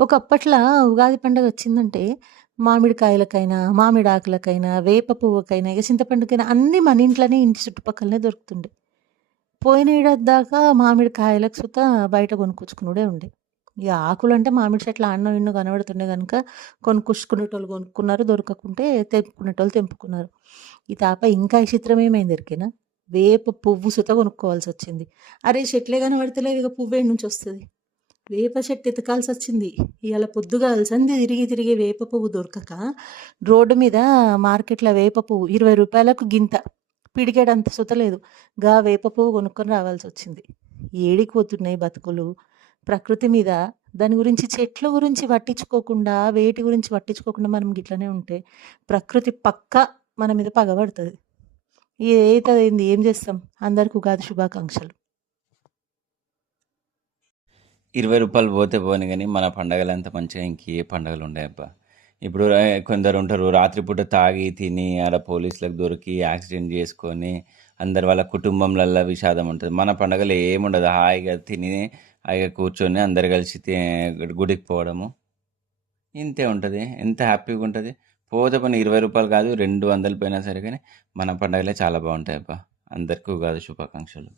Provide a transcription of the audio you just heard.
ఒకప్పట్ల ఉగాది పండగొచ్చిందంటే, మామిడికాయలకైనా, మామిడాకులకైనా, వేప పువ్వుకైనా, ఇగ చింతపండుకైనా అన్నీ మన ఇంట్లోనే ఇంటి చుట్టుపక్కలనే దొరుకుతుండే. పోయిన ఏడాది దాకా మామిడికాయలకు సుత బయట కొనుక్కొచ్చుకునుడే ఉండే. ఇగ ఆకులంటే మామిడి చెట్లు ఆడనో ఈడనో కనబడుతుండే గనుక కొనుక్కొచ్చుకునేటోళ్ళు కొనుక్కున్నారు. దొరకకుంటే తెంపుకునేటోళ్ళు తెంపుకున్నారు. ఈ తాప ఇంకా విచిత్రం ఏమైంది ఎరికేనా? వేప పువ్వు సుత కొనుక్కోవాల్సొచ్చింది. అరే! చెట్లే కనబడతలేవు ఇగ పువ్వేడి నుంచొస్తది? వేప చెట్టు ఎతకాల్సొచ్చింది. ఇయాల పొద్దుగాల సంధి తిరిగి తిరిగి వేప పువ్వు దొరకక, రోడ్డు మీద మార్కెట్‌ల వేప పువ్వు రూ. 20కు గింత. పిడికెడంత సుతలేదు. వేప పువ్వు కొనుక్కొని రావాల్సొచ్చింది. ఏడికి పోతున్నాయి బతుకులు? ప్రకృతి మీద దాని గురించి చెట్ల గురించి పట్టించుకోకుండా, వేటి గురించి పట్టించుకోకుండా మనం గిట్లనే ఉంటే, ప్రకృతి పక్కా మన మీద పగబడతది. ఏదైతదేంది ఏం చేస్తాం? అందరికి ఉగాది శుభాకాంక్షలు. రూ. 20 పోతే పోనీ గానీ, మన పండగలంత మంచిగా ఇంకే పండగలుండయబ్బా! ఇప్పుడు కొందరుంటరు రాత్రిపూట తాగి, తిని, ఆడ పోలీసులకు దొరికి, యాక్సిడెంట్ జేసుకొని, అందరు వాళ్ళ కుటుంబంలల్ల విషాదం ఉంటది. మన పండగలు ఏముండదు. హాయిగా తిని, హాయిగా కూర్చొని అందరు కలిసి గుడికి పోవడము. ఇంతే ఉంటది. ఎంత హ్యాపీగుంటది. పోతే పోనీ రూ. 20 కాదు, 200 పోయినా సరే గానీ, మన పండగలే చాలా బావుంటాయబ్బా! అందరికీ ఉగాది శుభాకాంక్షలు.